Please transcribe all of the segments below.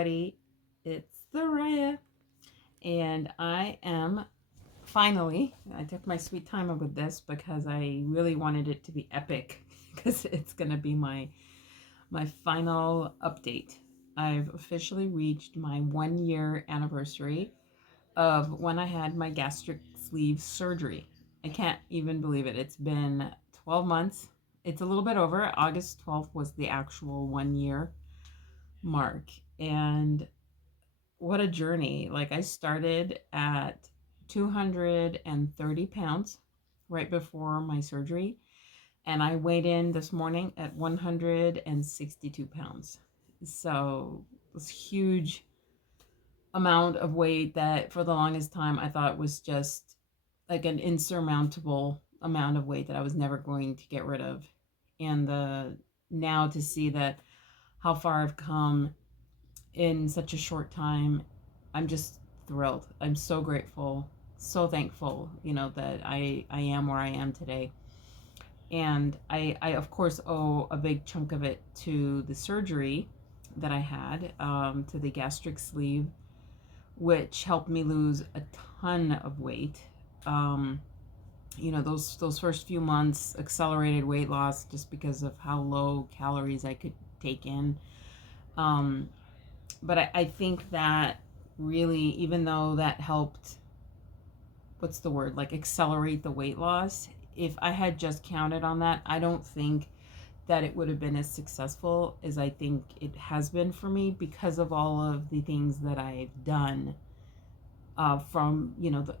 everybody. It's Raya, and I am finally. I took my sweet time with this because I really wanted it to be epic because it's gonna be my final update. I've officially reached my 1 year anniversary of when I had my gastric sleeve surgery. I can't even believe it. It's been 12 months. It's a little bit over. August 12th was the actual 1 year mark. And what a journey. Like, I started at 230 pounds right before my surgery, and I weighed in this morning at 162 pounds. So, this huge amount of weight that for the longest time I thought was just like an insurmountable amount of weight that I was never going to get rid of. And now to see that how far I've come in such a short time, I'm just thrilled. I'm so grateful, so thankful, that I am where I am today. And I of course owe a big chunk of it to the surgery that I had, to the gastric sleeve, which helped me lose a ton of weight. Um, those first few months, accelerated weight loss just because of how low calories I could take in. Um, but I think that really, even though that helped, what's the word, like accelerate the weight loss, if I had just counted on that, I don't think that it would have been as successful as I think it has been for me because of all of the things that I've done, from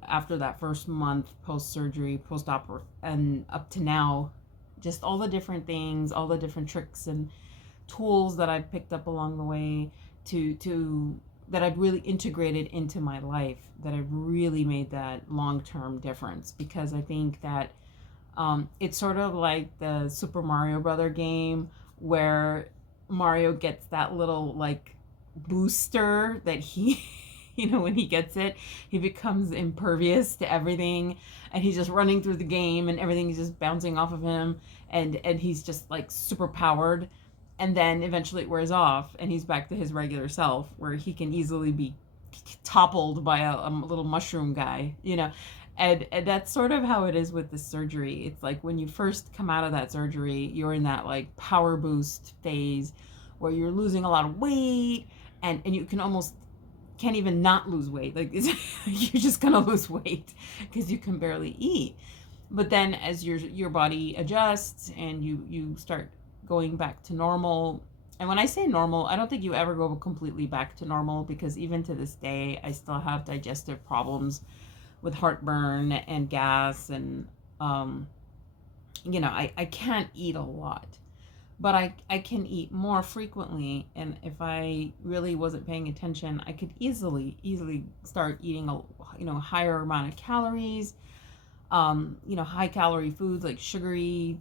after that first month post surgery, post op, and up to now, just all the different things, all the different tricks and tools that I've picked up along the way, to that I've really integrated into my life, that have really made that long-term difference. Because I think that, it's sort of like the Super Mario Brother game where Mario gets that little like booster that he when he gets it, he becomes impervious to everything, and he's just running through the game and everything is just bouncing off of him, and he's just like super powered. And then eventually it wears off and he's back to his regular self where he can easily be toppled by a little mushroom guy, and that's sort of how it is with the surgery. It's like when you first come out of that surgery, you're in that like power boost phase where you're losing a lot of weight, and you can almost can't even not lose weight. Like, you're just gonna lose weight because you can barely eat. But then as your body adjusts and you start going back to normal. And when I say normal, I don't think you ever go completely back to normal, because even to this day I still have digestive problems with heartburn and gas, and I can't eat a lot, but I can eat more frequently. And if I really wasn't paying attention, I could easily start eating a higher amount of calories, high calorie foods like sugary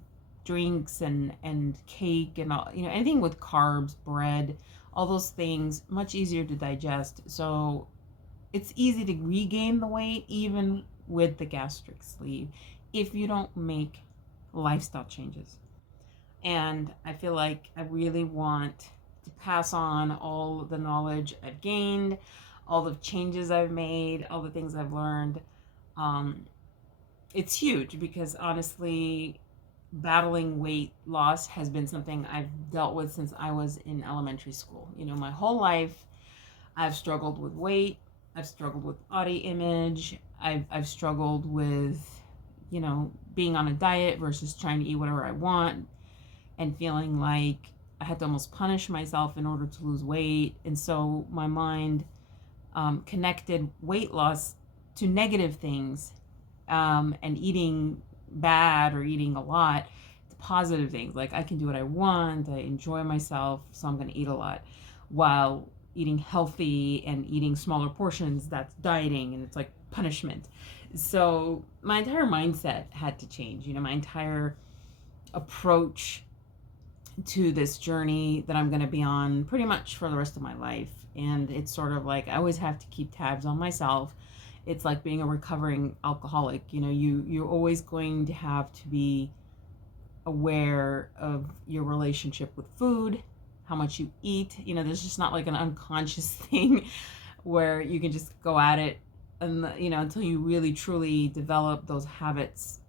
drinks and cake and all, anything with carbs, bread, all those things, much easier to digest. So it's easy to regain the weight even with the gastric sleeve if you don't make lifestyle changes. And I feel like I really want to pass on all the knowledge I've gained, all the changes I've made, all the things I've learned. Um, it's huge because honestly, battling weight loss has been something I've dealt with since I was in elementary school. My whole life, I've struggled with weight. I've struggled with body image. I've struggled with, being on a diet versus trying to eat whatever I want, and feeling like I had to almost punish myself in order to lose weight. And so my mind, connected weight loss to negative things, and eating bad or eating a lot to positive things. Like, I can do what I want, I enjoy myself, so I'm going to eat a lot. While eating healthy and eating smaller portions, that's dieting, and it's like punishment. So my entire mindset had to change, my entire approach to this journey that I'm going to be on pretty much for the rest of my life. And it's sort of like I always have to keep tabs on myself. It's like being a recovering alcoholic. You're always going to have to be aware of your relationship with food, how much you eat. You know, there's just not like an unconscious thing where you can just go at it, and you know, until you really truly develop those habits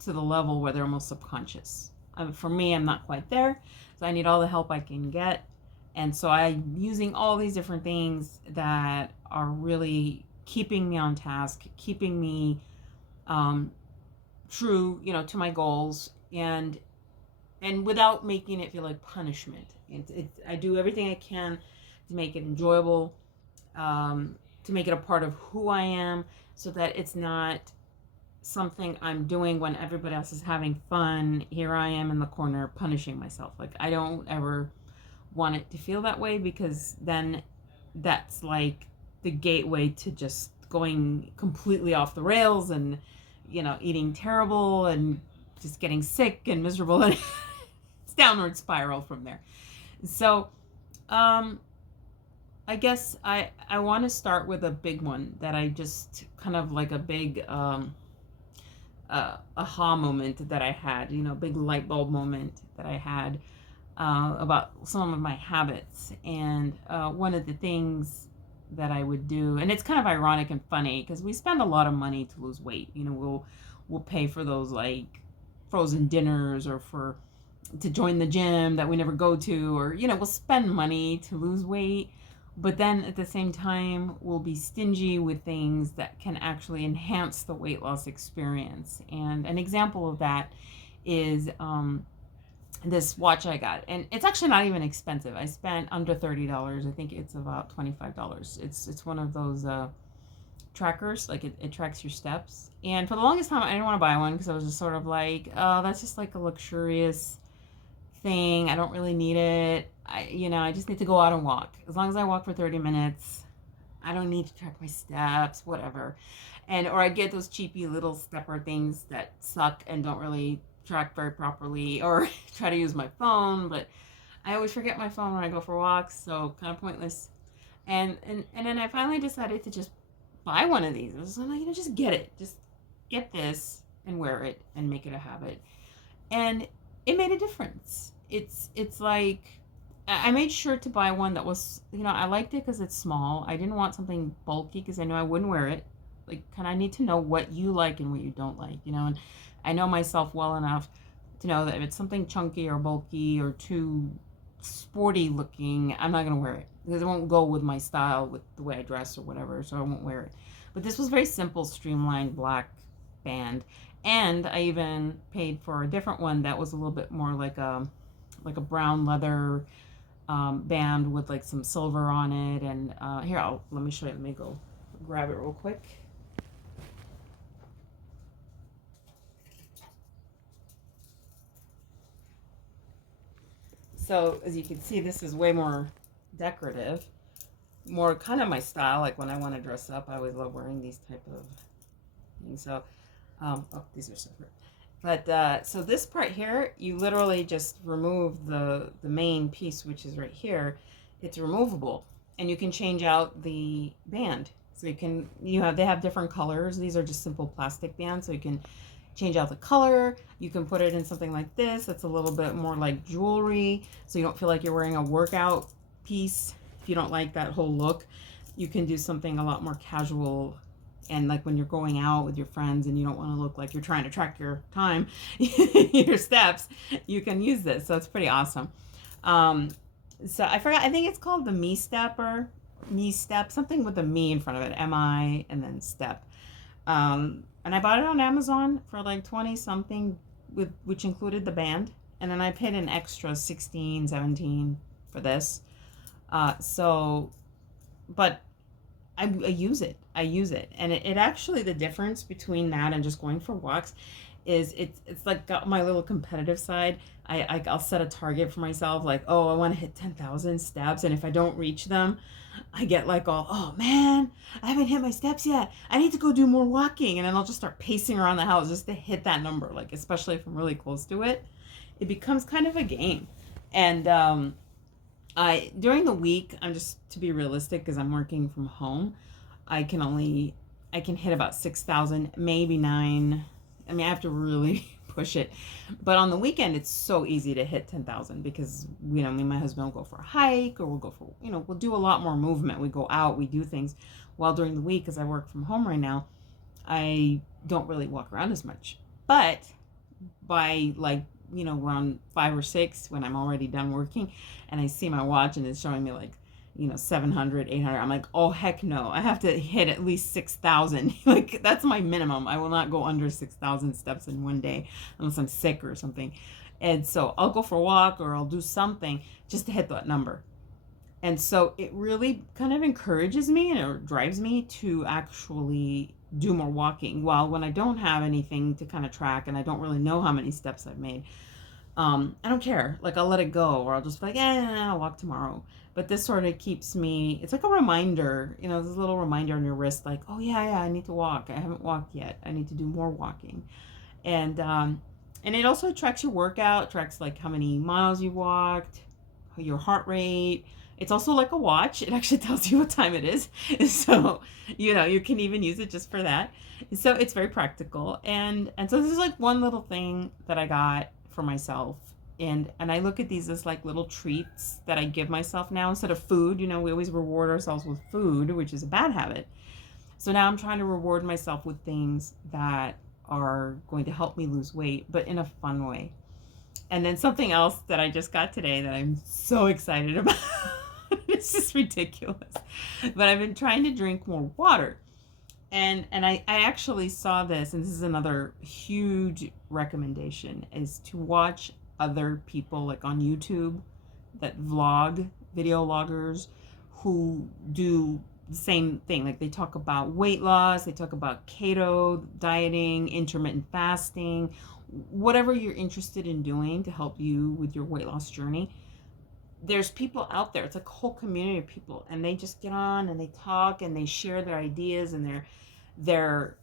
to the level where they're almost subconscious. For me, I'm not quite there, so I need all the help I can get. And so I'm using all these different things that are really keeping me on task, keeping me true, you know, to my goals, and without making it feel like punishment. I do everything I can to make it enjoyable, to make it a part of who I am, so that it's not something I'm doing when everybody else is having fun. Here I am in the corner punishing myself. Like, I don't ever want it to feel that way, because then that's like the gateway to just going completely off the rails and, you know, eating terrible and just getting sick and miserable, and it's downward spiral from there. So I guess I want to start with a big one that I just kind of like a big aha moment that I had, you know, big light bulb moment that I had about some of my habits. And one of the things that I would do, and it's kind of ironic and funny because we spend a lot of money to lose weight. You know, we'll pay for those like frozen dinners, or to join the gym that we never go to, or, you know, we'll spend money to lose weight. But then at the same time, we'll be stingy with things that can actually enhance the weight loss experience. And an example of that is this watch I got. And it's actually not even expensive. I spent under $30. I think it's about $25. It's one of those trackers, like it tracks your steps. And for the longest time, I didn't want to buy one because I was just sort of like, oh, that's just like a luxurious thing. I don't really need it. I just need to go out and walk. As long as I walk for 30 minutes, I don't need to track my steps, whatever. Or I get those cheapy little stepper things that suck and don't really track very properly, or try to use my phone, but I always forget my phone when I go for walks, so kind of pointless. And then I finally decided to just buy one of these. I was like, you know, just get it. Just get this and wear it and make it a habit. And it made a difference. It's like, I made sure to buy one that was, you know, I liked it because it's small. I didn't want something bulky because I know I wouldn't wear it. Like, kind of need to know what you like and what you don't like, you know. And I know myself well enough to know that if it's something chunky or bulky or too sporty looking, I'm not going to wear it because it won't go with my style, with the way I dress or whatever, so I won't wear it. But this was very simple, streamlined black band. And I even paid for a different one that was a little bit more like a brown leather band with like some silver on it. And here, let me show you. Let me go grab it real quick. So as you can see, this is way more decorative, more kind of my style. Like when I want to dress up, I always love wearing these type of things. So, oh, these are separate. But so this part here, you literally just remove the main piece, which is right here. It's removable, and you can change out the band. So they have different colors. These are just simple plastic bands, so you can change out the color. You can put it in something like this that's a little bit more like jewelry, so you don't feel like you're wearing a workout piece. If you don't like that whole look, you can do something a lot more casual, and like when you're going out with your friends and you don't want to look like you're trying to track your time, your steps, you can use this. So it's pretty awesome. So I forgot, I think it's called the Me Step, something with a me in front of it, M-I and then step. And I bought it on Amazon for like 20 something, which included the band. And then I paid an extra 16, 17 for this. But I use it. And it actually, the difference between that and just going for walks is it's like got my little competitive side. I'll set a target for myself, like, oh, I want to hit 10,000 steps. And if I don't reach them, I get like, oh man, I haven't hit my steps yet. I need to go do more walking. And then I'll just start pacing around the house just to hit that number. Like, especially if I'm really close to it, it becomes kind of a game. And during the week, I'm just, to be realistic, because I'm working from home, I can hit about 6,000, maybe 9. I mean, I have to really push it. But on the weekend, it's so easy to hit 10,000 because, me and my husband will go for a hike, or we'll go for, we'll do a lot more movement. We go out, we do things. While during the week, because I work from home right now, I don't really walk around as much. But by around 5 or 6, when I'm already done working and I see my watch and it's showing me 700, 800, I'm like, oh heck no, I have to hit at least 6,000. That's my minimum. I will not go under 6,000 steps in one day unless I'm sick or something. And so I'll go for a walk or I'll do something just to hit that number. And so it really kind of encourages me and it drives me to actually do more walking. While when I don't have anything to kind of track and I don't really know how many steps I've made, I don't care. I'll let it go, or I'll just be like, I'll walk tomorrow. But this sort of keeps me, it's like a reminder, this little reminder on your wrist, oh yeah, I need to walk. I haven't walked yet. I need to do more walking. And it also tracks your workout, tracks how many miles you walked, your heart rate. It's also like a watch. It actually tells you what time it is. So, you can even use it just for that. So it's very practical. And so this is one little thing that I got for myself. And I look at these as little treats that I give myself now instead of food. We always reward ourselves with food, which is a bad habit. So now I'm trying to reward myself with things that are going to help me lose weight, but in a fun way. And then something else that I just got today that I'm so excited about. It's just ridiculous. But I've been trying to drink more water. And I actually saw this, and this is another huge recommendation, is to watch other people on YouTube that vlog, video loggers, who do the same thing. They talk about weight loss, they talk about keto dieting, intermittent fasting, whatever you're interested in doing to help you with your weight loss journey. There's people out there. It's a whole community of people, and they just get on and they talk and they share their ideas and their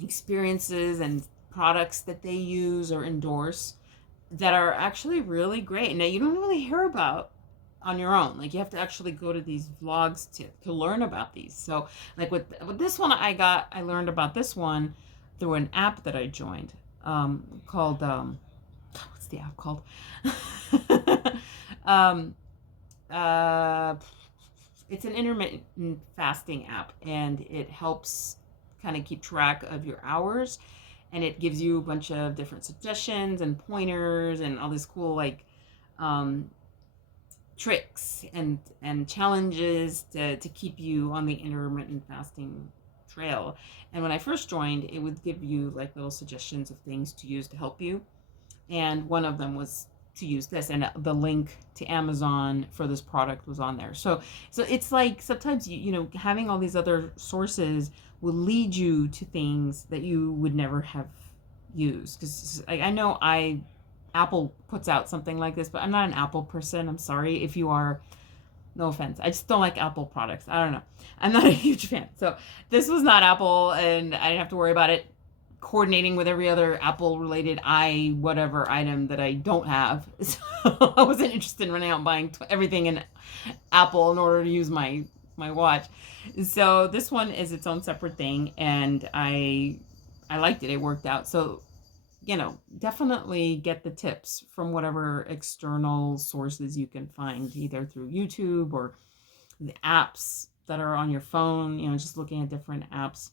experiences and products that they use or endorse that are actually really great. Now, you don't really hear about on your own. You have to actually go to these vlogs to learn about these. So with this one, I learned about this one through an app that I joined called what's the app called? It's an intermittent fasting app, and it helps kind of keep track of your hours, and it gives you a bunch of different suggestions and pointers and all this cool tricks and challenges to keep you on the intermittent fasting trail. And when I first joined, it would give you little suggestions of things to use to help you, and one of them was to use this, and the link to Amazon for this product was on there. So it's sometimes having all these other sources will lead you to things that you would never have used. Because I know Apple puts out something like this, but I'm not an Apple person. I'm sorry if you are. No offense. I just don't like Apple products. I don't know. I'm not a huge fan. So this was not Apple, and I didn't have to worry about it coordinating with every other Apple related whatever item that I don't have. So I wasn't interested in running out and buying everything in Apple in order to use my watch. So this one is its own separate thing, and I liked it. It worked out. So definitely get the tips from whatever external sources you can find, either through YouTube or the apps that are on your phone, just looking at different apps.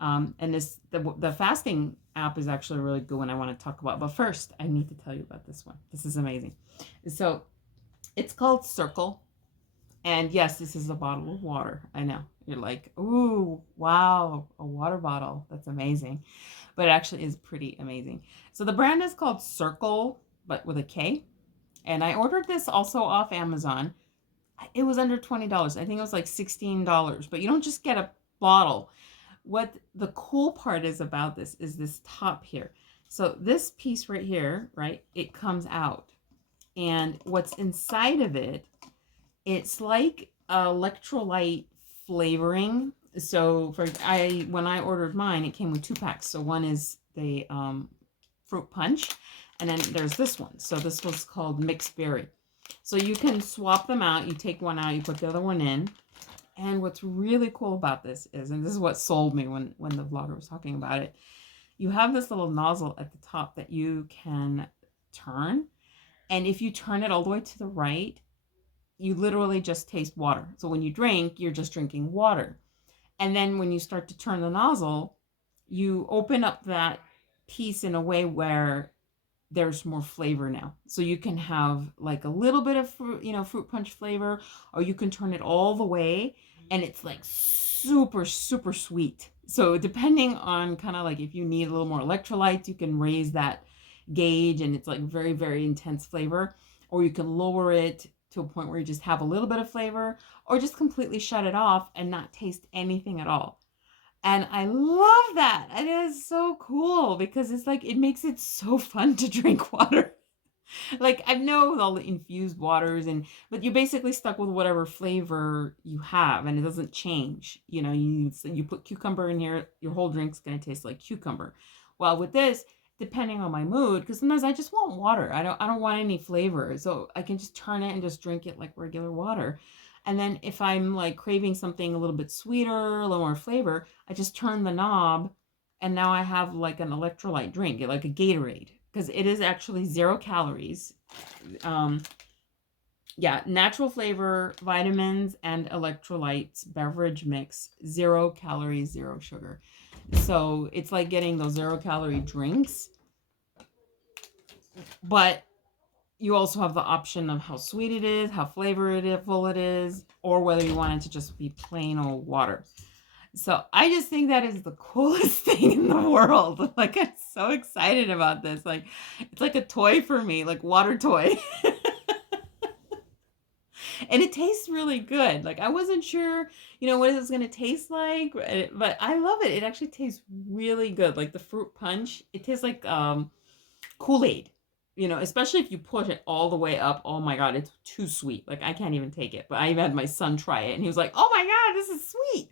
And the fasting app is actually a really good one I want to talk about. But first, I need to tell you about this one. This is amazing. So it's called Circle. And yes, this is a bottle of water. I know. You're like, ooh, wow, a water bottle. That's amazing. But it actually is pretty amazing. So the brand is called Circle, but with a K. And I ordered this also off Amazon. It was under $20. I think it was $16. But you don't just get a bottle. What the cool part is about this is this top here. So this piece right here, right, it comes out. And what's inside of it, it's like electrolyte flavoring. So when I ordered mine, it came with 2 packs. So one is the fruit punch, and then there's this one. So this was called mixed berry. So you can swap them out. You take one out, you put the other one in. And what's really cool about this is, and this is what sold me when the vlogger was talking about it, you have this little nozzle at the top that you can turn. And if you turn it all the way to the right, you literally just taste water. So when you drink, you're just drinking water. And then when you start to turn the nozzle, you open up that piece in a way where there's more flavor now. So you can have like a little bit of fruit, fruit punch flavor, or you can turn it all the way and it's like super, super sweet. So depending on kind of like if you need a little more electrolytes, you can raise that gauge and it's like very, very intense flavor, or you can lower it to a point where you just have a little bit of flavor, or just completely shut it off and not taste anything at all. And I love that. It is so cool because it's like it makes it so fun to drink water. Like I know with all the infused waters but you're basically stuck with whatever flavor you have and it doesn't change. You put cucumber in here, your whole drink's going to taste like cucumber. Well, with this, depending on my mood, because sometimes I just want water. I don't want any flavor. So I can just turn it and just drink it like regular water. And then if I'm like craving something a little bit sweeter, a little more flavor, I just turn the knob and now I have like an electrolyte drink, like a Gatorade, because it is actually 0 calories. Natural flavor, vitamins, and electrolytes beverage mix, 0 calories, 0 sugar. So it's like getting those 0 calorie drinks, but you also have the option of how sweet it is, how flavorful it is, or whether you want it to just be plain old water. So I just think that is the coolest thing in the world. Like I'm so excited about this. Like it's like a toy for me, like water toy. And it tastes really good. Like I wasn't sure, what it was going to taste like, but I love it. It actually tastes really good. Like the fruit punch, it tastes like Kool-Aid. Especially if you push it all the way up. Oh my God, it's too sweet. Like I can't even take it. But I even had my son try it and he was like, oh my God, this is sweet.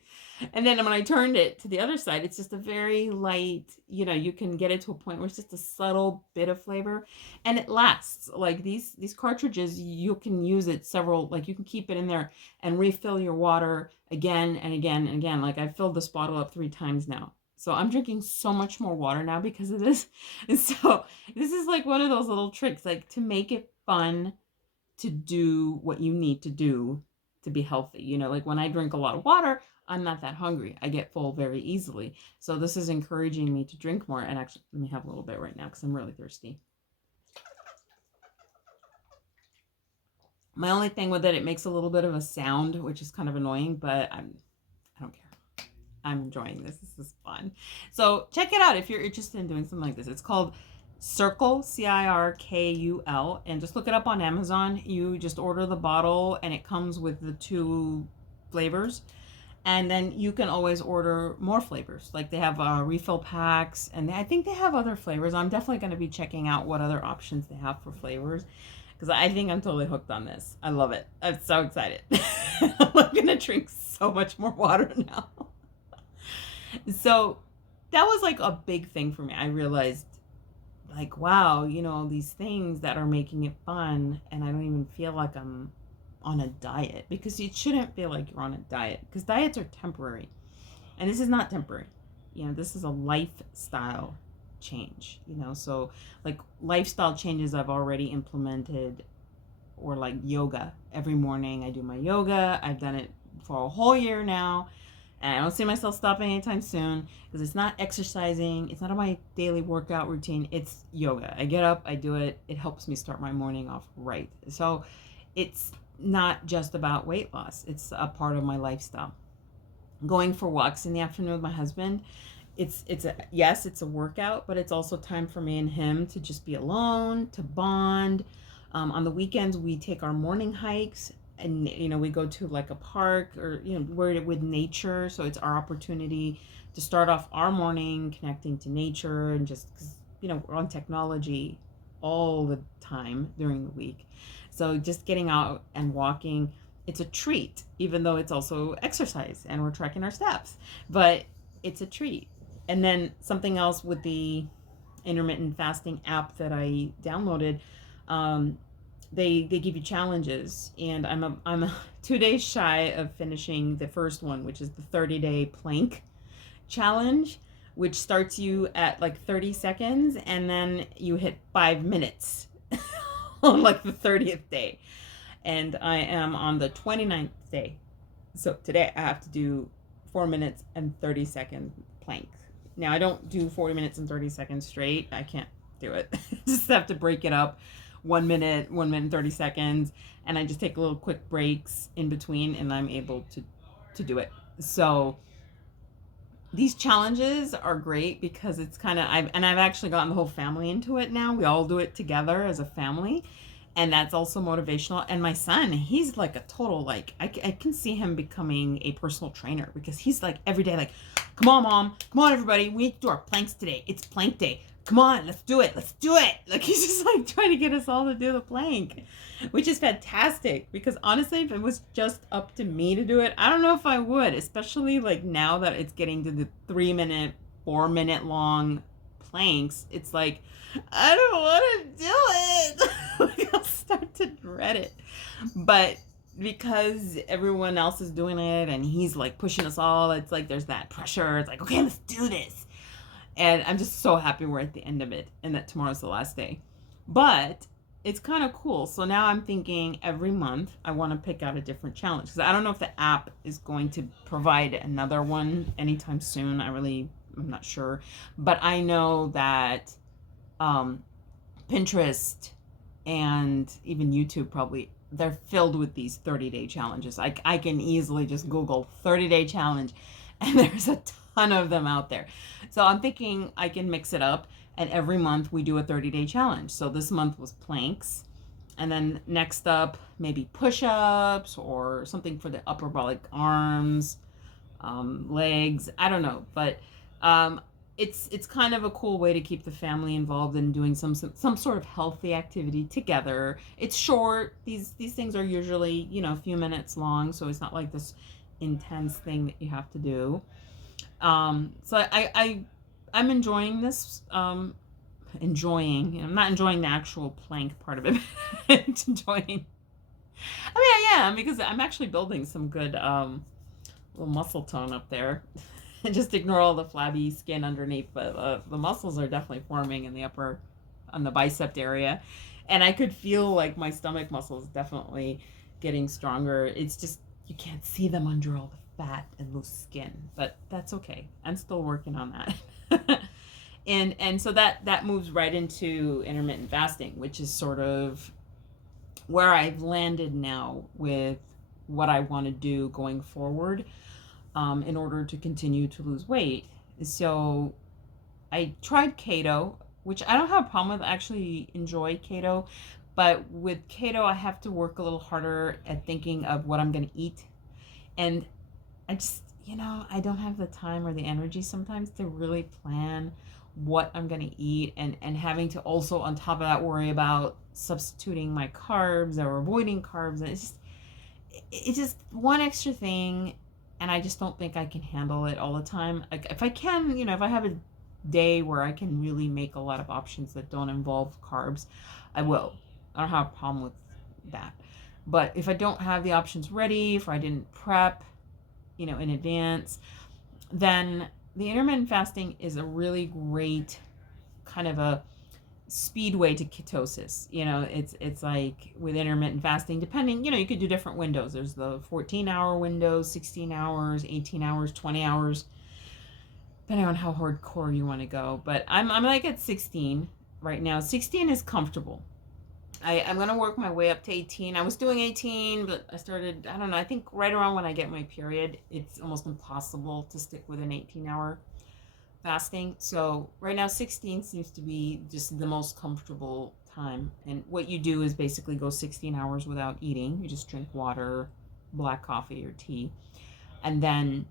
And then when I turned it to the other side, it's just a very light, you can get it to a point where it's just a subtle bit of flavor and it lasts. Like these cartridges, you can use it you can keep it in there and refill your water again and again and again. Like I've filled this bottle up 3 times now. So I'm drinking so much more water now because of this. And so this is like one of those little tricks, like to make it fun to do what you need to do to be healthy. Like when I drink a lot of water, I'm not that hungry. I get full very easily. So this is encouraging me to drink more. And actually, let me have a little bit right now because I'm really thirsty. My only thing with it makes a little bit of a sound, which is kind of annoying, but I don't care. I'm enjoying this. This is fun. So check it out if you're interested in doing something like this. It's called Circle, Cirkul, and just look it up on Amazon. You just order the bottle and it comes with the 2 flavors. And then you can always order more flavors. Like they have refill packs, and I think they have other flavors. I'm definitely going to be checking out what other options they have for flavors because I think I'm totally hooked on this. I love it. I'm so excited. I'm going to drink so much more water now. So that was like a big thing for me. I realized like, wow, these things that are making it fun, and I don't even feel like I'm on a diet, because it shouldn't feel like you're on a diet because diets are temporary and this is not temporary. This is a lifestyle change. So like lifestyle changes I've already implemented, or like yoga. Every morning I do my yoga. I've done it for a whole year now and I don't see myself stopping anytime soon because it's not exercising. It's not my daily workout routine. It's yoga. I get up, I do it. It helps me start my morning off right. So it's not just about weight loss. It's a part of my lifestyle. Going for walks in the afternoon with my husband, it's a workout, but it's also time for me and him to just be alone, to bond. On the weekends, we take our morning hikes, and we go to like a park, or we're with nature. So it's our opportunity to start off our morning connecting to nature, and just we're on technology all the time during the week. So just getting out and walking, it's a treat, even though it's also exercise and we're tracking our steps, but it's a treat. And then something else with the intermittent fasting app that I downloaded, they give you challenges, and I'm 2 days shy of finishing the first one, which is the 30-day plank challenge, which starts you at like 30 seconds and then you hit 5 minutes on like the 30th day. And I am on the 29th day. So today I have to do 4 minutes and 30-second plank. Now I don't do 40 minutes and 30 seconds straight. I can't do it. Just have to break it up. 1 minute, 1 minute and 30 seconds. And I just take little quick breaks in between and I'm able to do it. So these challenges are great because it's kind of, I've actually gotten the whole family into it now. We all do it together as a family. And that's also motivational. And my son, he's like a total, like, I can see him becoming a personal trainer because he's like every day, like, come on, mom, come on, everybody. We need to do our planks today. It's plank day. Come on, let's do it. Let's do it. Like, he's just like trying to get us all to do the plank, which is fantastic because honestly, if it was just up to me to do it, I don't know if I would, especially like now that it's getting to the 3 minute, 4 minute long planks. It's like, I don't want to do it. Like, I'll start to dread it. But because everyone else is doing it and he's like pushing us all, it's like there's that pressure. It's like, okay, let's do this. And I'm just so happy we're at the end of it and that tomorrow's the last day. But it's kind of cool. So now I'm thinking every month I want to pick out a different challenge because I don't know if the app is going to provide another one anytime soon. I'm not sure. But I know that Pinterest and even YouTube probably, they're filled with these 30-day challenges. I can easily just Google 30-day challenge and there's a ton of them out there. So I'm thinking I can mix it up and every month we do a 30-day challenge. So this month was planks and then next up maybe push-ups or something for the upper body, like arms, legs, I don't know. But it's kind of a cool way to keep the family involved in doing some sort of healthy activity together. It's short. These things are usually, a few minutes long, so it's not like this intense thing that you have to do. So I'm enjoying this. I'm not enjoying the actual plank part of it. It's enjoying. I am because I'm actually building some good little muscle tone up there. And just ignore all the flabby skin underneath, but the muscles are definitely forming in the upper, on the bicep area. And I could feel like my stomach muscles definitely getting stronger. It's just, you can't see them under all the fat and loose skin, but that's okay. I'm still working on that. and so that moves right into intermittent fasting, which is sort of where I've landed now with what I want to do going forward. In order to continue to lose weight. So I tried keto, which I don't have a problem with. I actually enjoy keto, but with keto, I have to work a little harder at thinking of what I'm going to eat. And I just, I don't have the time or the energy sometimes to really plan what I'm going to eat and having to also on top of that worry about substituting my carbs or avoiding carbs. And it's just one extra thing. And I just don't think I can handle it all the time. Like if I can, if I have a day where I can really make a lot of options that don't involve carbs, I will. I don't have a problem with that. But if I don't have the options ready, if I didn't prep, in advance, then the intermittent fasting is a really great kind of a speedway to ketosis. It's like with intermittent fasting, depending, you could do different windows. There's the 14-hour window, 16 hours, 18 hours, 20 hours, depending on how hardcore you want to go. But I'm like at 16 right now. 16 is comfortable. I'm going to work my way up to 18. I was doing 18, but I started, I don't know, I think right around when I get my period, it's almost impossible to stick with an 18-hour fasting. So right now 16 seems to be just the most comfortable time. And what you do is basically go 16 hours without eating. You just drink water, black coffee or tea. And then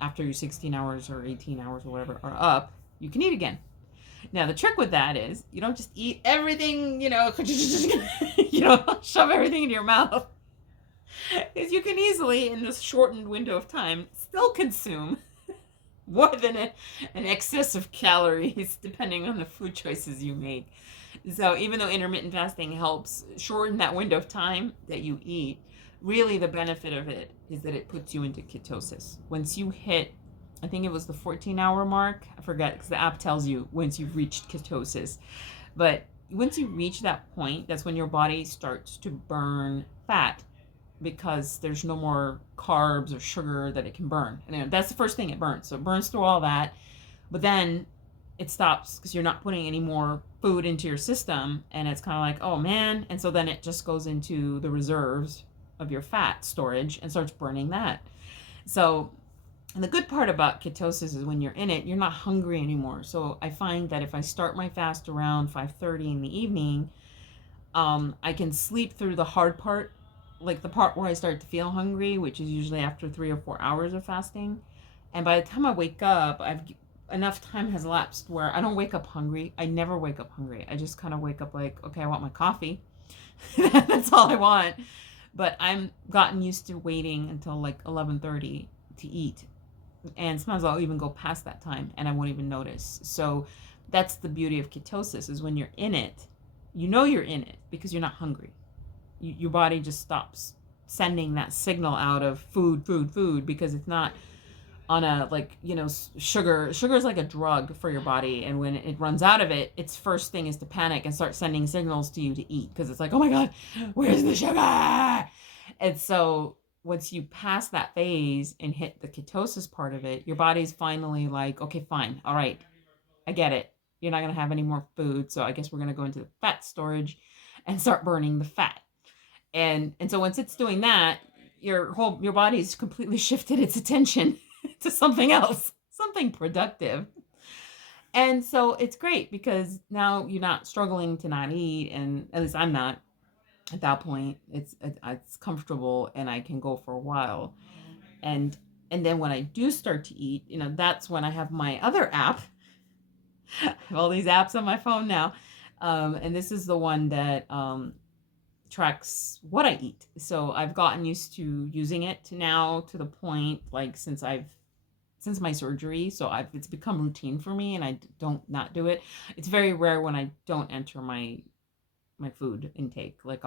after your 16 hours or 18 hours or whatever are up, you can eat again. Now the trick with that is you don't just eat everything, shove everything into your mouth. Because you can easily, in this shortened window of time, still consume more than an excess of calories, depending on the food choices you make. So even though intermittent fasting helps shorten that window of time that you eat, really the benefit of it is that it puts you into ketosis. Once you hit I think it was the 14-hour mark. I forget because the app tells you once you've reached ketosis. But once you reach that point, that's when your body starts to burn fat because there's no more carbs or sugar that it can burn. And that's the first thing it burns. So it burns through all that, but then it stops because you're not putting any more food into your system. And it's kind of like, oh man. And so then it just goes into the reserves of your fat storage and starts burning that. So, and the good part about ketosis is when you're in it, you're not hungry anymore. So I find that if I start my fast around 5:30 in the evening, I can sleep through the hard part, like the part where I start to feel hungry, which is usually after 3 or 4 hours of fasting. And by the time I wake up, I've enough time has elapsed where I don't wake up hungry. I never wake up hungry. I just kind of wake up like, okay, I want my coffee. That's all I want. But I'm gotten used to waiting until like 11:30 to eat. And sometimes I'll even go past that time and I won't even notice. So that's the beauty of ketosis is when you're in it, you know you're in it because you're not hungry. Your body just stops sending that signal out of food because it's not on a like sugar is like a drug for your body, and when it runs out of it, its first thing is to panic and start sending signals to you to eat because it's like, oh my god, where's the sugar? And so once you pass that phase and hit the ketosis part of it, your body's finally like, okay, fine, all right, I get it, you're not going to have any more food, so I guess we're going to go into the fat storage and start burning the fat. And so once it's doing that, your body's completely shifted its attention to something else, something productive. And so it's great because now you're not struggling to not eat, and at least I'm not at that point. It's comfortable and I can go for a while. And and then when I do start to eat, that's when I have my other app. I have all these apps on my phone now. And this is the one that tracks what I eat. So I've gotten used to using it now to the point like since my surgery, so it's become routine for me and I don't not do it. It's very rare when I don't enter my food intake. Like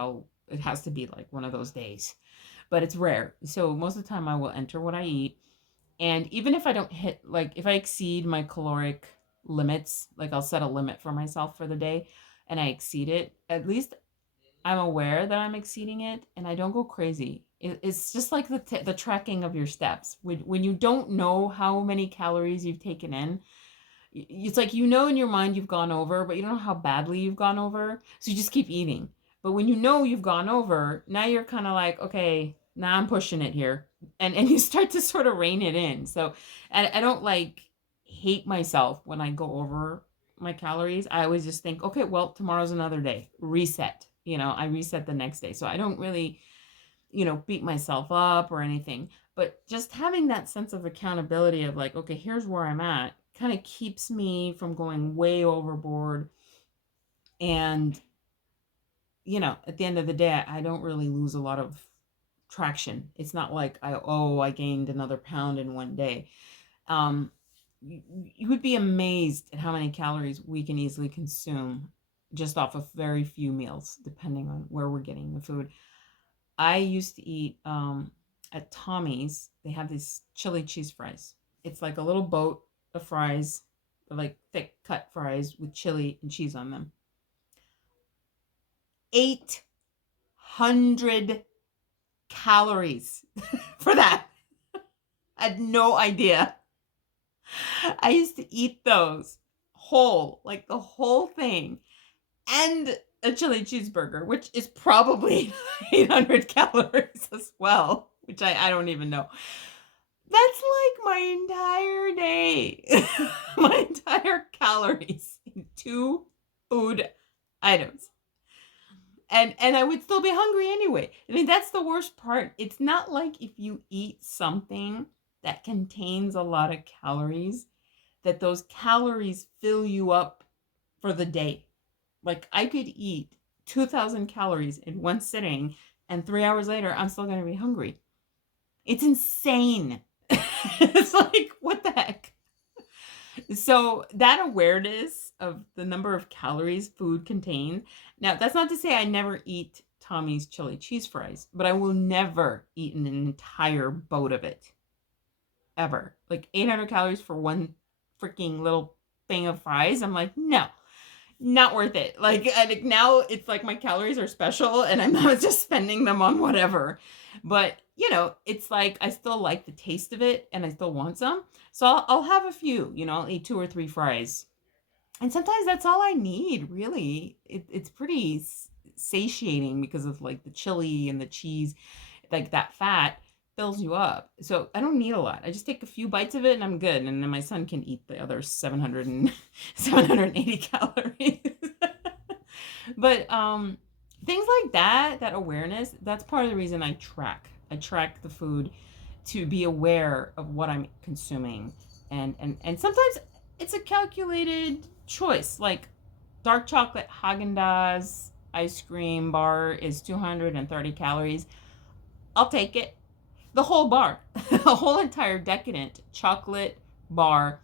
it has to be like one of those days. But it's rare. So most of the time I will enter what I eat. And even if I don't hit, like if I exceed my caloric limits, like I'll set a limit for myself for the day and I exceed it, at least I'm aware that I'm exceeding it and I don't go crazy. It's just like the tracking of your steps. When you don't know how many calories you've taken in, it's like in your mind you've gone over, but you don't know how badly you've gone over. So you just keep eating. But when you know you've gone over, now you're kind of like, okay, now I'm pushing it here. And you start to sort of rein it in. So I don't like hate myself when I go over my calories. I always just think, okay, well, tomorrow's another day. Reset. I reset the next day. So I don't really, beat myself up or anything. But just having that sense of accountability of like, okay, here's where I'm at, kind of keeps me from going way overboard. And, at the end of the day, I don't really lose a lot of traction. It's not like I gained another pound in one day. Um, you would be amazed at how many calories we can easily consume just off of very few meals, depending on where we're getting the food. I used to eat at Tommy's. They have these chili cheese fries. It's like a little boat of fries, like thick cut fries with chili and cheese on them. 800 calories for that. I had no idea. I used to eat those whole, like the whole thing, and a chili cheeseburger, which is probably 800 calories as well, which I don't even know. That's like my entire day, my entire calories in 2 food items. And I would still be hungry anyway. I mean, that's the worst part. It's not like if you eat something that contains a lot of calories, that those calories fill you up for the day. Like I could eat 2,000 calories in one sitting, and 3 hours later, I'm still going to be hungry. It's insane. It's like, what the heck? So that awareness of the number of calories food contains. Now, that's not to say I never eat Tommy's chili cheese fries, but I will never eat an entire boat of it. ever. Like 800 calories for one freaking little thing of fries. I'm like, no, not worth it. Like, and now it's like my calories are special and I'm not just spending them on whatever. But, you know, it's like I still like the taste of it and I still want some. So I'll have a few, you know, I'll eat 2 or 3 fries. And sometimes that's all I need, really. It's pretty satiating because of like the chili and the cheese, like that fat fills you up. So I don't need a lot. I just take a few bites of it and I'm good. And then my son can eat the other 780 calories. But things like that, that awareness, that's part of the reason I track. I track the food to be aware of what I'm consuming. And sometimes it's a calculated choice. Like dark chocolate Haagen-Dazs ice cream bar is 230 calories. I'll take it. The whole bar. The whole entire decadent chocolate bar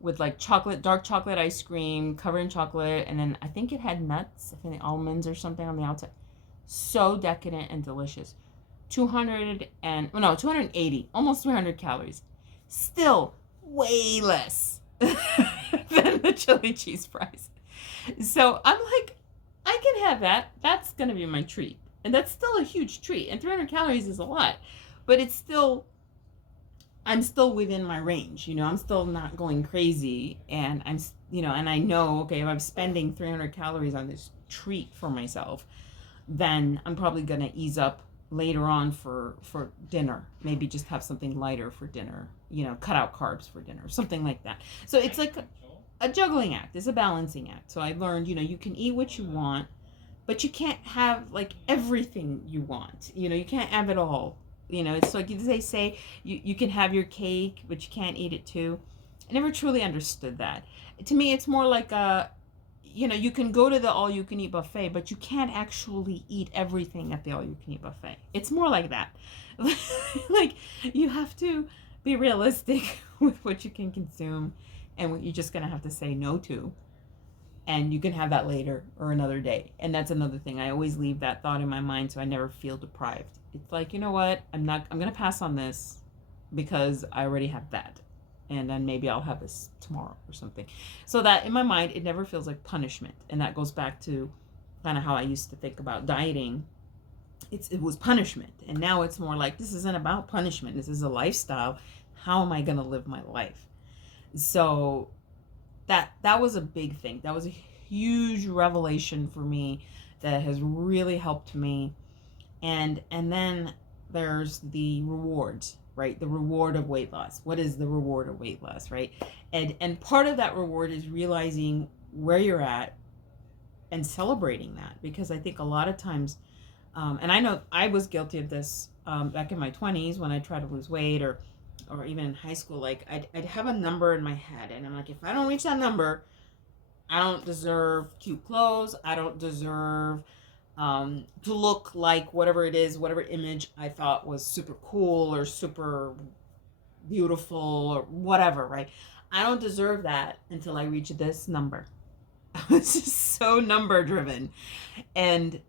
with like chocolate, dark chocolate ice cream covered in chocolate. And then I think it had nuts, I think almonds or something on the outside. So decadent and delicious. 280, almost 300 calories. Still way less than the chili cheese fries. So I'm like, I can have that. That's going to be my treat. And that's still a huge treat. And 300 calories is a lot. But it's still, I'm still within my range. You know, I'm still not going crazy. And I'm, you know, and I know, okay, if I'm spending 300 calories on this treat for myself, then I'm probably going to ease up later on for dinner. Maybe just have something lighter for dinner. You know, cut out carbs for dinner, something like that. So it's like a juggling act. It's a balancing act. So I learned, you know, you can eat what you want, but you can't have like everything you want. You know, you can't have it all. You know, it's like they say you can have your cake, but you can't eat it too. I never truly understood that. To me, it's more like you know, you can go to the all-you-can-eat buffet, but you can't actually eat everything at the all-you-can-eat buffet. It's more like that. Like, you have to be realistic with what you can consume and what you're just going to have to say no to. And you can have that later or another day. And that's another thing. I always leave that thought in my mind so I never feel deprived. It's like, you know what? I'm going to pass on this because I already have that. And then maybe I'll have this tomorrow or something. So that in my mind, it never feels like punishment. And that goes back to kind of how I used to think about dieting. It was punishment. And now it's more like, this isn't about punishment. This is a lifestyle. How am I going to live my life? So that was a big thing. That was a huge revelation for me that has really helped me. And then there's the rewards, right? The reward of weight loss. What is the reward of weight loss, right? And part of that reward is realizing where you're at and celebrating that. Because I think a lot of times, and I know I was guilty of this back in my 20s when I tried to lose weight or even in high school. Like I'd have a number in my head and I'm like, if I don't reach that number, I don't deserve cute clothes. I don't deserve to look like whatever it is, whatever image I thought was super cool or super beautiful or whatever, right? I don't deserve that until I reach this number. I was just so number driven. And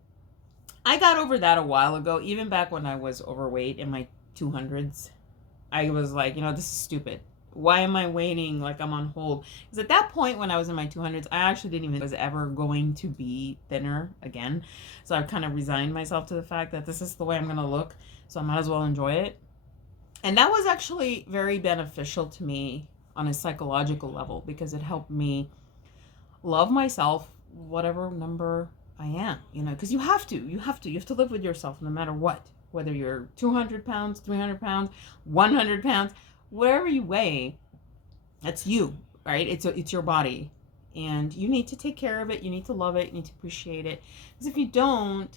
I got over that a while ago, even back when I was overweight in my 200s. I was like, you know, this is stupid. Why am I waiting like I'm on hold? Because at that point when I was in my 200s, I actually didn't even was ever going to be thinner again. So I kind of resigned myself to the fact that this is the way I'm going to look. So I might as well enjoy it. And that was actually very beneficial to me on a psychological level because it helped me love myself, whatever number I am, you know, because you have to live with yourself no matter what, whether you're 200 pounds, 300 pounds, 100 pounds, whatever you weigh, that's you, right? It's your body and you need to take care of it. You need to love it. You need to appreciate it. Because if you don't,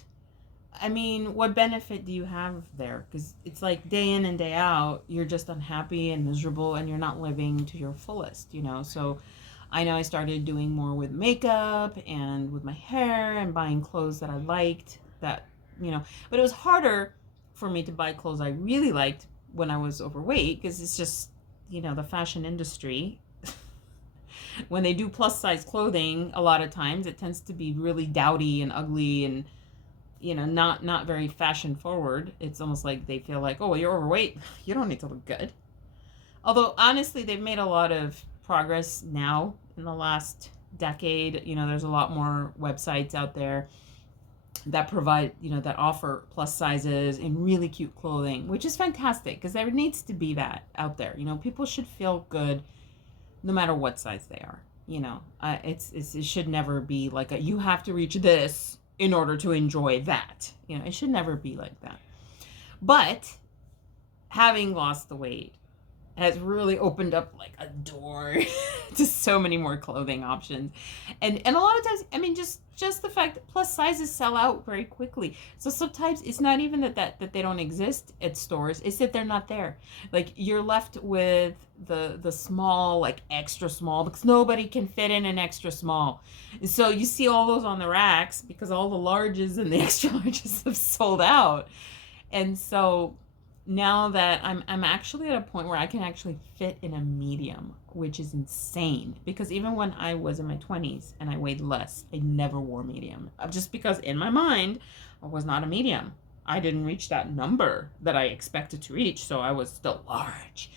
I mean, what benefit do you have there? Because it's like day in and day out, you're just unhappy and miserable and you're not living to your fullest, you know? So I know I started doing more with makeup and with my hair and buying clothes that I liked that, you know, but it was harder for me to buy clothes I really liked when I was overweight because it's just, you know, the fashion industry. When they do plus size clothing, a lot of times it tends to be really dowdy and ugly and, you know, not very fashion forward. It's almost like they feel like, oh, well, you're overweight. You don't need to look good. Although honestly, they've made a lot of progress now in the last decade. You know, there's a lot more websites out there that provide, you know, that offer plus sizes in really cute clothing, which is fantastic because there needs to be that out there. You know, people should feel good no matter what size they are. You know, it should never be like a, you have to reach this in order to enjoy that. You know, it should never be like that. But having lost the weight has really opened up like a door to so many more clothing options. And a lot of times, I mean, just the fact that plus sizes sell out very quickly. So sometimes it's not even that they don't exist at stores, it's that they're not there. Like you're left with the small, like extra small, because nobody can fit in an extra small. And so you see all those on the racks because all the larges and the extra larges have sold out. And so now that I'm actually at a point where I can actually fit in a medium, which is insane. Because even when I was in my 20s and I weighed less, I never wore medium. Just because in my mind, I was not a medium. I didn't reach that number that I expected to reach, so I was still large.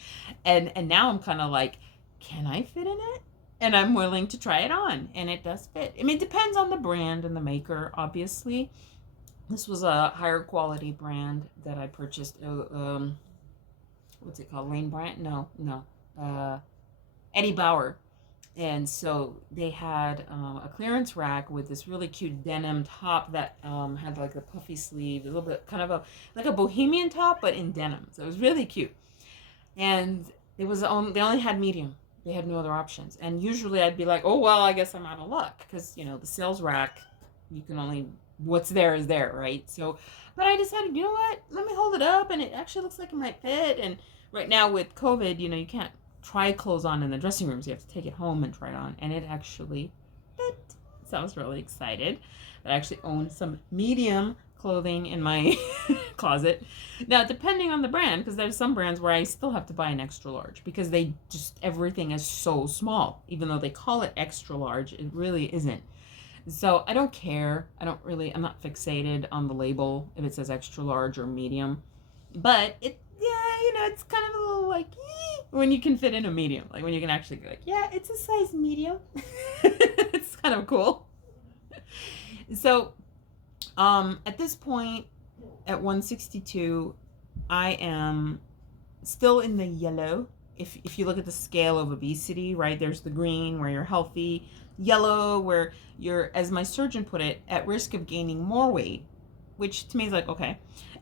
And now I'm kind of like, can I fit in it? And I'm willing to try it on, and it does fit. I mean, it depends on the brand and the maker, obviously. This was a higher quality brand that I purchased. What's it called? Lane Bryant? No. Eddie Bauer. And so they had a clearance rack with this really cute denim top that had like a puffy sleeve, a little bit kind of like a bohemian top, but in denim. So it was really cute. And they only had medium. They had no other options. And usually I'd be like, oh well, I guess I'm out of luck because you know the sales rack, you can only, what's there is there, right? So, but I decided, you know what? Let me hold it up, and it actually looks like it might fit. And right now with COVID, you know, you can't try clothes on in the dressing rooms. You have to take it home and try it on, and it actually fit. So I was really excited that I actually own some medium clothing in my closet. Now, depending on the brand, because there's some brands where I still have to buy an extra large because they just, everything is so small. Even though they call it extra large, it really isn't. So I don't care. I'm not fixated on the label if it says extra large or medium. But yeah, you know, it's kind of a little like, when you can fit in a medium. Like when you can actually go like, yeah, it's a size medium. It's kind of cool. So at this point, at 162, I am still in the yellow. If you look at the scale of obesity, right, there's the green where you're healthy, yellow where you're, as my surgeon put it, at risk of gaining more weight, which to me is like, okay.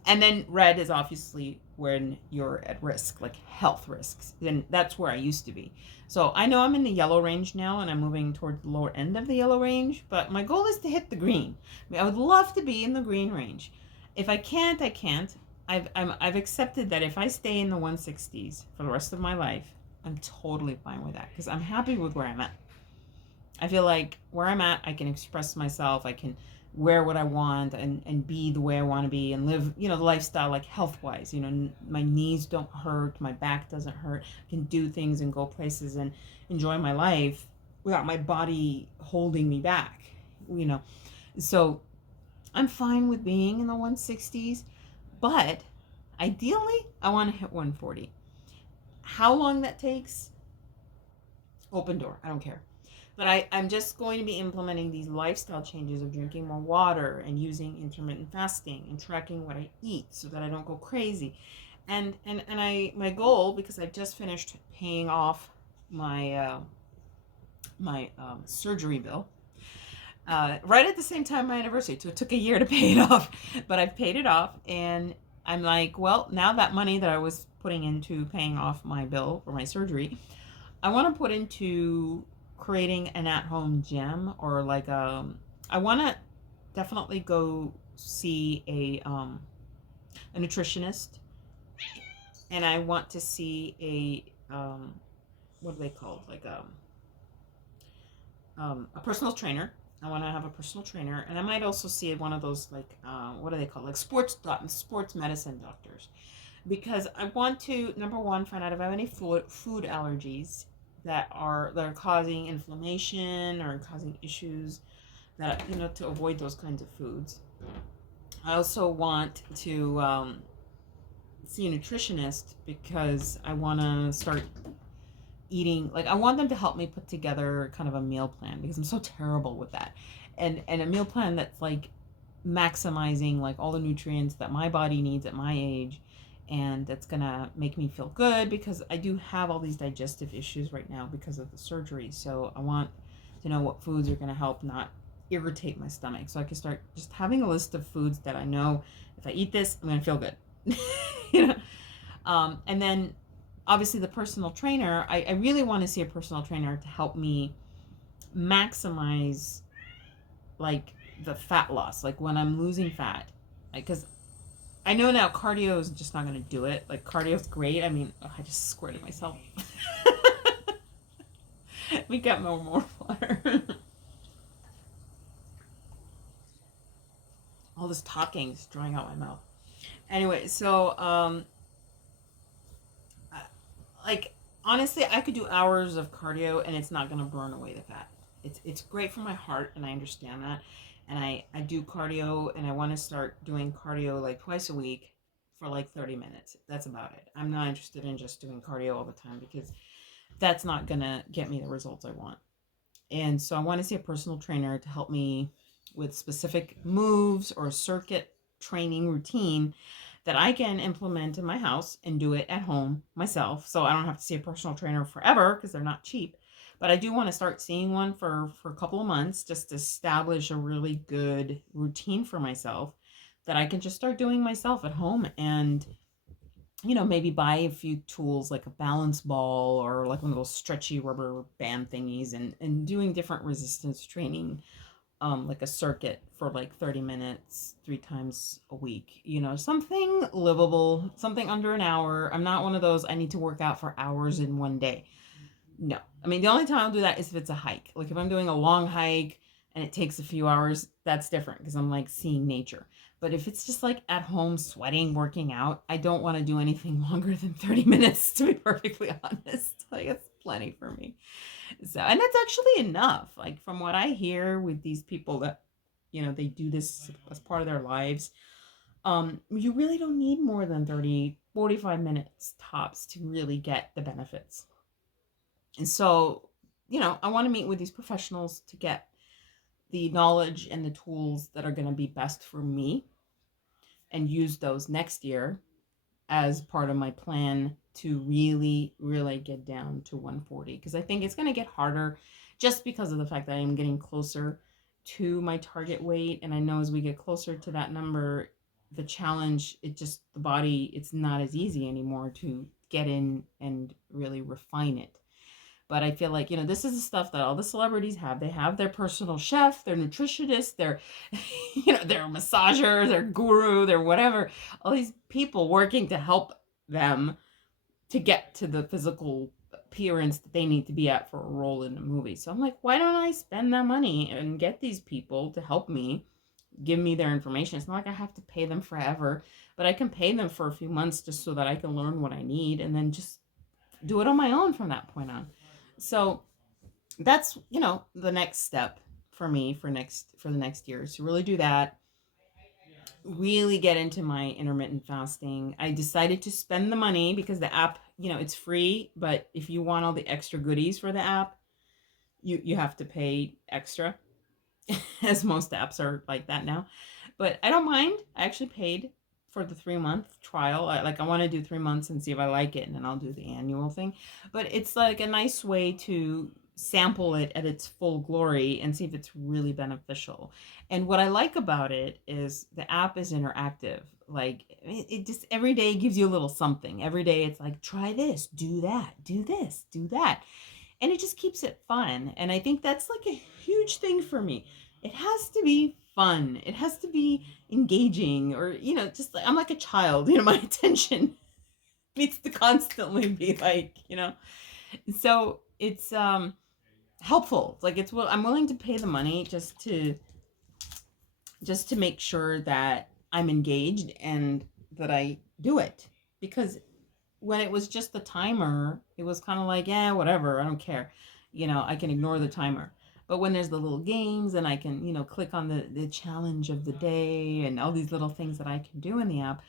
And then red is obviously when you're at risk, like health risks. And that's where I used to be. So I know I'm in the yellow range now and I'm moving towards the lower end of the yellow range, but my goal is to hit the green. I mean, I would love to be in the green range. If I can't, I can't. I've accepted that if I stay in the 160s for the rest of my life, I'm totally fine with that because I'm happy with where I'm at. I feel like where I'm at, I can express myself. I can wear what I want and be the way I want to be and live, you know, the lifestyle, like health-wise. You know, my knees don't hurt. My back doesn't hurt. I can do things and go places and enjoy my life without my body holding me back, you know. So I'm fine with being in the 160s, but ideally, I want to hit 140. How long that takes, open door. I don't care. But I'm just going to be implementing these lifestyle changes of drinking more water and using intermittent fasting and tracking what I eat so that I don't go crazy. And my goal, because I've just finished paying off my surgery bill, right at the same time my anniversary. So it took a year to pay it off, but I've paid it off, and I'm like, well, now that money that I was putting into paying off my bill for my surgery, I want to put into creating an at-home gym, or like I want to definitely go see a nutritionist, and I want to see a what are they called, like a personal trainer. I want to have a personal trainer, and I might also see one of those like what are they called, like sports medicine doctors, because I want to, number one, find out if I have any food allergies that are causing inflammation or causing issues, that, you know, to avoid those kinds of foods. I also want to see a nutritionist because I want to start eating, like I want them to help me put together kind of a meal plan because I'm so terrible with that. And a meal plan that's like maximizing like all the nutrients that my body needs at my age, and that's gonna make me feel good because I do have all these digestive issues right now because of the surgery. So I want to know what foods are gonna help not irritate my stomach, so I can start just having a list of foods that I know if I eat this, I'm gonna feel good. you know, and then obviously the personal trainer. I really want to see a personal trainer to help me maximize like the fat loss, like when I'm losing fat, because I know now cardio is just not going to do it. Like cardio is great. I mean, I just squirted myself. We got more water. All this talking is drying out my mouth. Anyway, so like honestly, I could do hours of cardio and it's not going to burn away the fat. It's great for my heart, and I understand that. And I do cardio, and I want to start doing cardio like twice a week for like 30 minutes. That's about it. I'm not interested in just doing cardio all the time because that's not going to get me the results I want. And so I want to see a personal trainer to help me with specific moves or circuit training routine that I can implement in my house and do it at home myself. So I don't have to see a personal trainer forever because they're not cheap. But I do want to start seeing one for a couple of months just to establish a really good routine for myself that I can just start doing myself at home, and maybe buy a few tools like a balance ball or like one of those stretchy rubber band thingies, and doing different resistance training, like a circuit for like 30 minutes, 3 times a week, something livable, something under an hour. I'm not one of those, I need to work out for hours in one day. No. I mean, the only time I'll do that is if it's a hike. Like if I'm doing a long hike and it takes a few hours, that's different because I'm like seeing nature. But if it's just like at home sweating, working out, I don't want to do anything longer than 30 minutes, to be perfectly honest. Like it's plenty for me. So, and that's actually enough. Like from what I hear with these people that, they do this as part of their lives, you really don't need more than 30, 45 minutes tops to really get the benefits. And so, I want to meet with these professionals to get the knowledge and the tools that are going to be best for me and use those next year as part of my plan to really, really get down to 140. Because I think it's going to get harder just because of the fact that I'm getting closer to my target weight. And I know as we get closer to that number, the challenge, the body, it's not as easy anymore to get in and really refine it. But I feel like, this is the stuff that all the celebrities have. They have their personal chef, their nutritionist, their, their massager, their guru, their whatever. All these people working to help them to get to the physical appearance that they need to be at for a role in a movie. So I'm like, why don't I spend that money and get these people to help me, give me their information? It's not like I have to pay them forever, but I can pay them for a few months just so that I can learn what I need and then just do it on my own from that point on. So that's, the next step for me for the next year is to really do that, really get into my intermittent fasting. I decided to spend the money because the app, it's free, but if you want all the extra goodies for the app, you have to pay extra, as most apps are like that now. But I don't mind. I actually paid for the 3-month trial. I want to do 3 months and see if I like it, and then I'll do the annual thing. But it's like a nice way to sample it at its full glory and see if it's really beneficial. And what I like about it is the app is interactive. Like it just every day gives you a little something. Every day it's like, try this, do that, do this, do that. And it just keeps it fun. And I think that's like a huge thing for me. It has to be fun. It has to be engaging, or, just like I'm like a child, my attention needs to constantly be like, so it's helpful. Like I'm willing to pay the money just to make sure that I'm engaged and that I do it. Because when it was just the timer, it was kind of like, yeah, whatever, I don't care. I can ignore the timer. But when there's the little games and I can, click on the challenge of the day and all these little things that I can do in the app,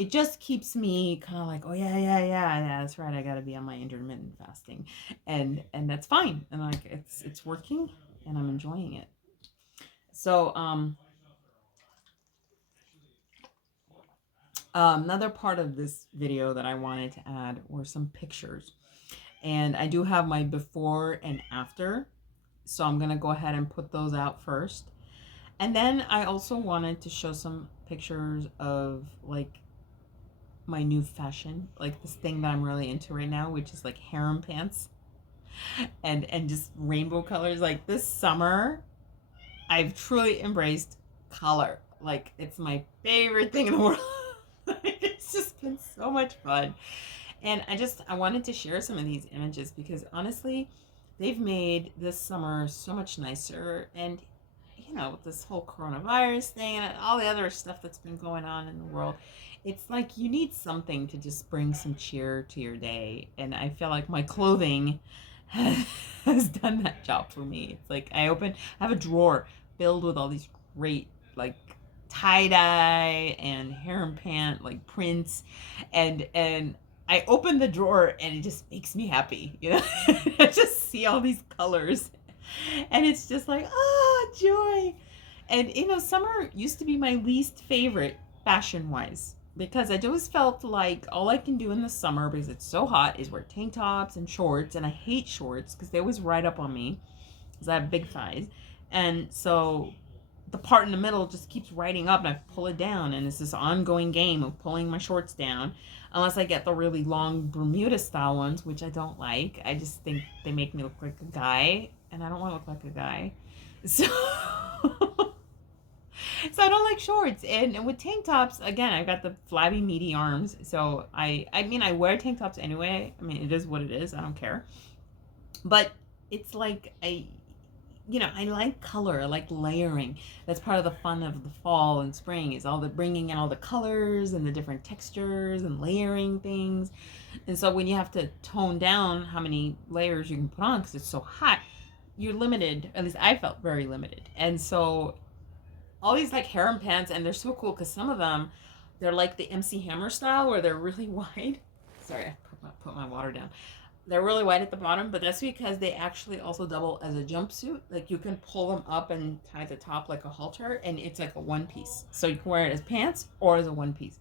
it just keeps me kind of like, oh yeah, that's right. I got to be on my intermittent fasting, and that's fine. And like it's working, and I'm enjoying it. So another part of this video that I wanted to add were some pictures, and I do have my before and after. So I'm gonna go ahead and put those out first, and then I also wanted to show some pictures of like my new fashion, like this thing that I'm really into right now, which is like harem pants and just rainbow colors. Like this summer, I've truly embraced color. Like it's my favorite thing in the world. It's just been so much fun. And I wanted to share some of these images because honestly, they've made this summer so much nicer. And you know, with this whole coronavirus thing and all the other stuff that's been going on in the world, it's like you need something to just bring some cheer to your day. And I feel like my clothing has done that job for me. It's like I have a drawer filled with all these great, like, tie-dye and harem pant, like, prints. And I open the drawer and it just makes me happy, you know? I just see all these colors and it's just like, oh, joy. And you know, summer used to be my least favorite fashion wise because I always felt like all I can do in the summer because it's so hot is wear tank tops and shorts, and I hate shorts because they always ride up on me because I have big thighs. And so the part in the middle just keeps riding up and I pull it down, and it's this ongoing game of pulling my shorts down unless I get the really long Bermuda style ones, which I don't like. I just think they make me look like a guy, and I don't want to look like a guy. So so I don't like shorts. And with tank tops, again, I've got the flabby meaty arms. So I mean I wear tank tops anyway. I mean, it is what it is. I don't care. But it's like I like color. I like layering. That's part of the fun of the fall and spring is all the bringing in all the colors and the different textures and layering things. And so when you have to tone down how many layers you can put on because it's so hot, you're limited. At least I felt very limited. And so all these like harem pants, and they're so cool because some of them, they're like the MC Hammer style where they're really wide. Sorry, I put my water down. They're really wide at the bottom, but that's because they actually also double as a jumpsuit. Like you can pull them up and tie the top like a halter, and it's like a one piece. So you can wear it as pants or as a one piece.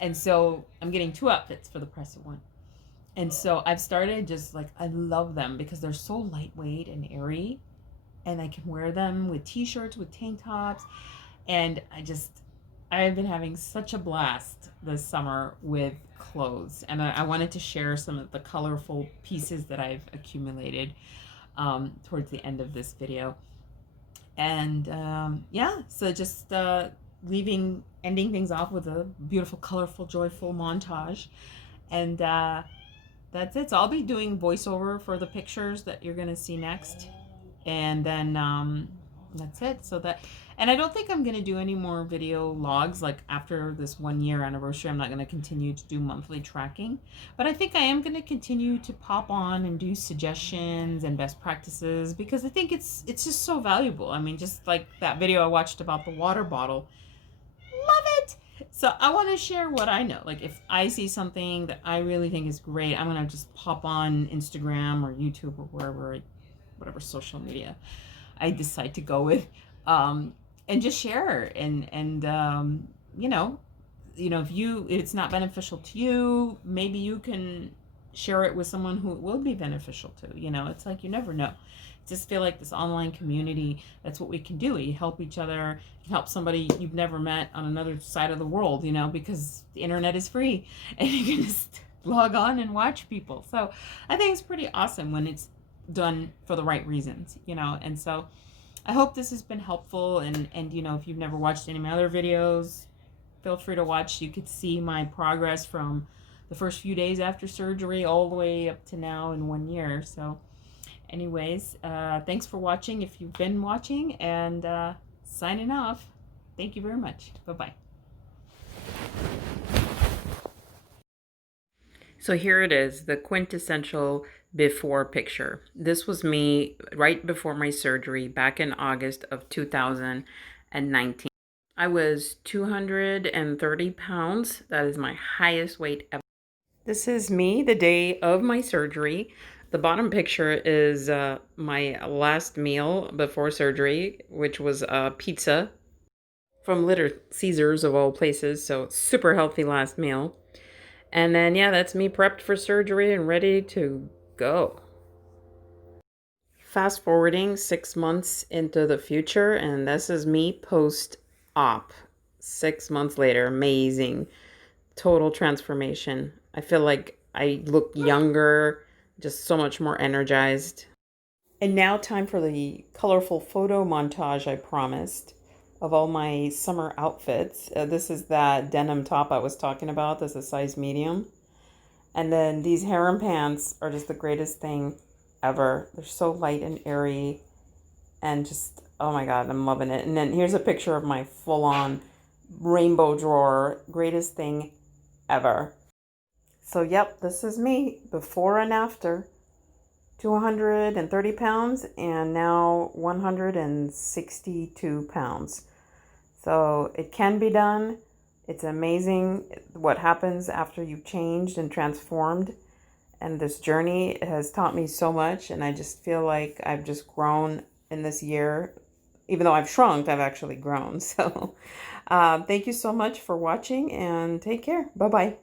And so I'm getting two outfits for the price of one. And so I've started just like, I love them because they're so lightweight and airy, and I can wear them with t-shirts, with tank tops. And I've been having such a blast this summer with clothes. And I wanted to share some of the colorful pieces that I've accumulated towards the end of this video. And yeah, so just ending things off with a beautiful, colorful, joyful montage. And that's it. So I'll be doing voiceover for the pictures that you're going to see next. And then that's it. And I don't think I'm going to do any more video logs. Like after this 1 year anniversary, I'm not going to continue to do monthly tracking, but I think I am going to continue to pop on and do suggestions and best practices because I think it's just so valuable. I mean, just like that video I watched about the water bottle, love it. So I want to share what I know. Like if I see something that I really think is great, I'm going to just pop on Instagram or YouTube or whatever social media I decide to go with, and just share. And if it's not beneficial to you, maybe you can share it with someone who it will be beneficial to. It's like you never know. Just feel like this online community, that's what we can do. We help each other. You can help somebody you've never met on another side of the world, because the internet is free and you can just log on and watch people. So I think it's pretty awesome when it's done for the right reasons, and so I hope this has been helpful. And if you've never watched any of my other videos, feel free to watch. You could see my progress from the first few days after surgery all the way up to now in 1 year. So anyways, thanks for watching if you've been watching, and signing off. Thank you very much. Bye-bye. So here it is, the quintessential before picture. This was me right before my surgery back in August of 2019. I was 230 pounds. That is my highest weight ever. This is me the day of my surgery. The bottom picture is my last meal before surgery, which was pizza from Little Caesars of all places. So super healthy last meal. And then, yeah, that's me prepped for surgery and ready to go. Fast forwarding 6 months into the future, and this is me post op. 6 months later, amazing. Total transformation. I feel like I look younger, just so much more energized. And now, time for the colorful photo montage I promised of all my summer outfits. This is that denim top I was talking about. This is size medium. And then these harem pants are just the greatest thing ever. They're so light and airy and just, oh my God, I'm loving it. And then here's a picture of my full-on rainbow drawer. Greatest thing ever. So yep, this is me before and after. 230 pounds and now 162 pounds. So it can be done. It's amazing what happens after you've changed and transformed. And this journey has taught me so much. And I just feel like I've just grown in this year. Even though I've shrunk, I've actually grown. So thank you so much for watching and take care. Bye-bye.